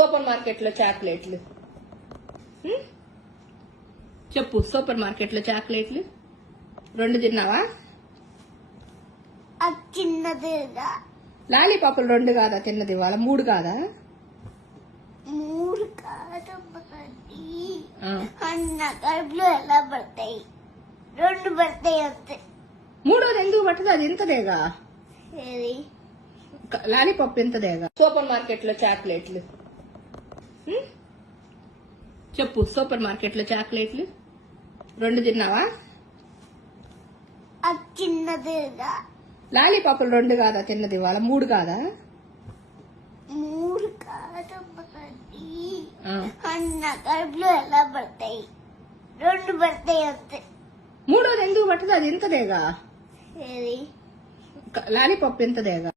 Super market లో చాక్లెట్లు చెప్పు. సూపర్ మార్కెట్ లో చాక్లెట్లు 2 తిన్నావా? చిన్నదిగా లాలీపాపులు 2 కాదా తిన్నది? వాళ్ళ 3 కాదా? 3 కాదు అన్న కడుపులో ఎలా పడతాయి? 2 పడతాయి అంతే. 3వది ఎందుకు పట్టదు? అది ఇంతదేగా. లాలీపాప్ ఇంతదేగా. సూపర్ మార్కెట్ లో చాక్లెట్లు చెప్పు. సూపర్ మార్కెట్ లో చాక్లెట్లు 2 తిన్నావా? చిన్నదిగా లాలీపాపులు 2 కాదా తిన్నది? వాళ్ళ 3 కాదా? 3 కాదు అన్న కడుపులో ఎలా పడతాయి? 2 పడతాయి అంతే. 3వది ఎందుకు పట్టదు? అది ఇంతదేగా. లాలీపాప్ ఇంతదేగా.